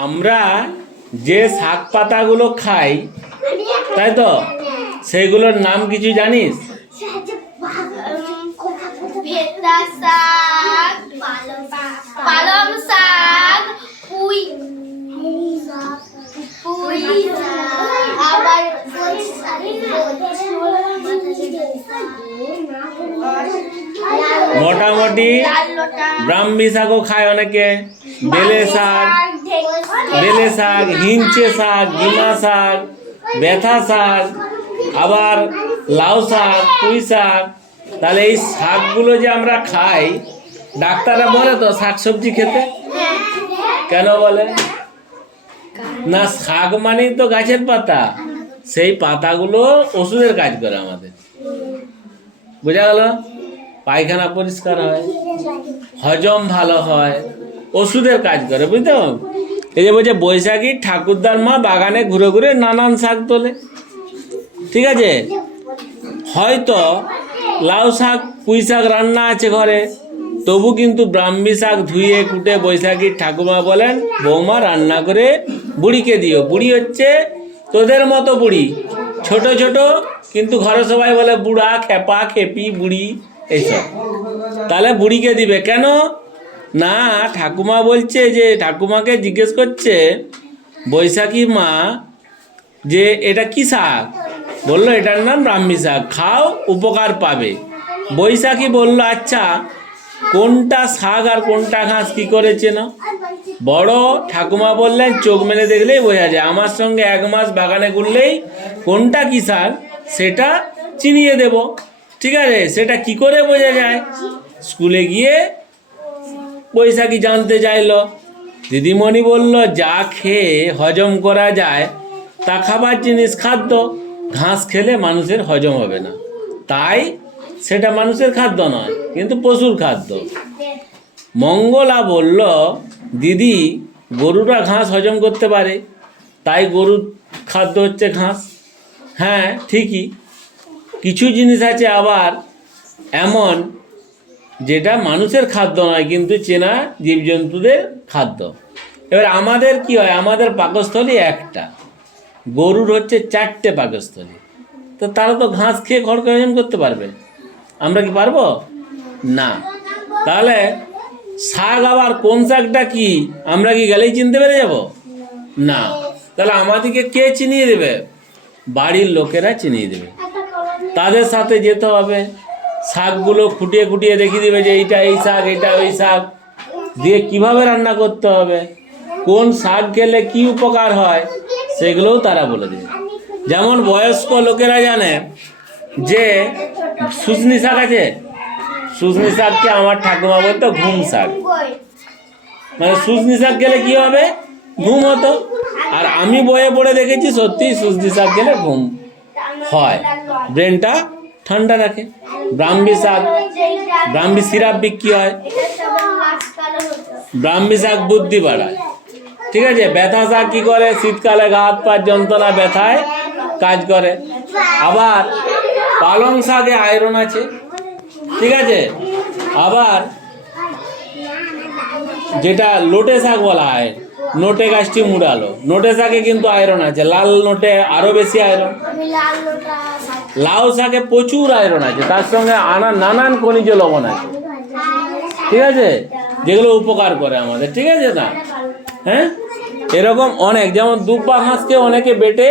আমরা যে শাক পাতাগুলো খাই তাই তো? সেগুলোর নাম কিছু জানিস? পালং শাক পুঁই পুঁই আবার মোটামুটি ব্রাহ্মী শাকও খায় অনেকে বেলে শাক বেলে শাক হিঞ্চে শাক গিমা শাক, ব্যথা শাক, আবার লাউ শাক, পুঁই শাক। তাহলে এই শাকগুলো যে আমরা খাই, ডাক্তাররা বলে তো শাক সবজি খেতে? কেন বলে? না, শাক মানেই তো গাছের পাতা। সেই পাতাগুলো ওষুধের কাজ করে আমাদের। বোঝা গেল? পায়খানা পরিষ্কার হয়, হজম ভালো হয়, ওষুধের কাজ করে, বুঝতে এই যে বলছে বৈশাখী ঠাকুরদার মা বাগানে ঘুরে ঘুরে নানান শাক তোলে। ঠিক আছে? হয়তো লাউ শাক, পুঁই শাক রান্না আছে ঘরে, তবু কিন্তু ব্রাহ্মী শাক ধুয়ে কুটে বৈশাখীর ঠাকুমা বলেন, বৌমা, রান্না করে বুড়িকে দিও। বুড়ি হচ্ছে তোদের মতো বুড়ি। ছোট ছোট, কিন্তু ঘরে সবাই বলে, বুড়া, খেপা, খেপি, বুড়ি, এইসব। তাহলে বুড়িকে দিবে। কেন? না, ঠাকুমা বলছে যে, ঠাকুমাকে জিজ্ঞেস করছে, বৈশাখী মা, যে এটা কি শাক? বলল, এটার নাম ব্রাহ্মী শাক, খাও, উপকার পাবে। বৈশাখী বলল আচ্ছা কোনটা শাক আর কোনটা ঘাস, কি করেছে না? বড় ঠাকুমা বললেন, চোখ মেলে দেখলেই বোঝা যায়, আমার সঙ্গে এক মাস বাগানে ঘুরলেই কোনটা কি শাক, সেটা চিনিয়ে দেব। ঠিক আছে, সেটা কি করে বোঝা যায়? স্কুলে গিয়ে বৈশাখী জানতে চাইল, দিদিমণি বলল, যা খেয়ে হজম করা যায়, তা খাবার জিনিস খাদ্য ঘাস খেলে মানুষের হজম হবে না। তাই সেটা মানুষের খাদ্য নয়, কিন্তু পশুর খাদ্য। মঙ্গলা বলল, দিদি গরুরা ঘাস হজম করতে পারে, তাই গরুর খাদ্য হচ্ছে ঘাস। হ্যাঁ ঠিকই। কিছু জিনিস আছে আবার এমন যেটা মানুষের খাদ্য নয়, কিন্তু চেনা জীবজন্তুদের খাদ্য। এবার আমাদের কি হয়? আমাদের পাকস্থলী একটা। গরুর হচ্ছে চারটে পাকস্থলী। তো তারা তো ঘাস খেয়ে খড়কে হজম করতে পারবে? আমরা কি পারব? না। তাহলে শাক আবার কোন শাকটা কি? আমরা কি গেলেই চিনতে পেরে যাব? না। তাহলে আমাদেরকে কে চিনিয়ে দেবে? বাড়ির লোকেরা চিনিয়ে দেবে। তাদের সাথে যেতে হবে। শাকগুলো ফুটিয়ে ফুটিয়ে দেখিয়ে দেবে যে এইটা এই শাক, এটা ওই শাক। দিয়ে কীভাবে রান্না করতে হবে? কোন শাক খেলে কি উপকার হয়? সেগুলোও তারা বলে দেবে। যেমন বয়স্ক লোকেরা জানে যে সুজনি শাক আছে। সুজনি শাককে আমার ঠাকুমা বলতো? ঘুম শাক। মানে সুজনি শাক গেলে কি হবে? ঘুম হতো। আর আমি বয়ে পড়ে দেখেছি সত্যি সুজনি শাক গেলে ঘুম হয়। ব্রেনটা ঠান্ডা রাখে। ব্রাহ্মী শাক, ব্রাহ্মী সিরাপ বিক্রি হয়। ব্রাহ্মী শাক বুদ্ধি বাড়ায়। ঠিক আছে? ব্যথা শাক কি করে? শীতকালে গা হাত পা যন্ত্রণা ব্যথায় কাজ করে। আবার পালং শাকে আয়রন আছে। ঠিক আছে? আবার যেটা লোটে শাক বলা হয়, নোটে গাছটি মুড়ালো। নোটে শাকে কিন্তু আয়রন আছে। লাল নোটে আরও বেশি আয়রন লাউ শাকে প্রচুর আয়রন আছে, তার সঙ্গে আনা নানান খনিজ লবণ আছে। ঠিক আছে? যেগুলো উপকার করে আমাদের, ঠিক আছে না? হ্যাঁ? এরকম অনেক, যেমন দুব্বা ঘাসকে অনেকে বেটে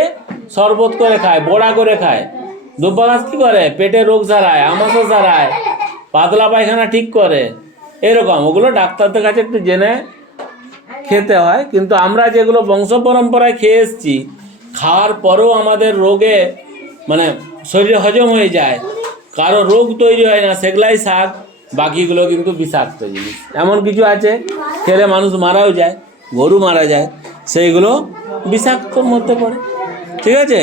শরবত করে খায়, বড়া করে খায়। দুব্বা ঘাস কি করে? পেটে রোগ সারায় আমাশা সারায় পাতলা পায়খানা ঠিক করে। এরকম, ওগুলো ডাক্তারদের কাছে একটু জেনে খেতে হয়। কিন্তু আমরা যেগুলো বংশ পরম্পরায় খেয়ে এসেছি, খাওয়ার পরেও আমাদের রোগে মানে শরীরে হজম হয়ে যায়। কারও রোগ তৈরি হয় না, সেগুলাই শাক, বাকিগুলো কিন্তু বিষাক্ত জিনিস। এমন কিছু আছে, খেলে মানুষ মারাও যায়, গরু মারা যায়, সেইগুলো বিষাক্তর মধ্যে পড়ে। ঠিক আছে?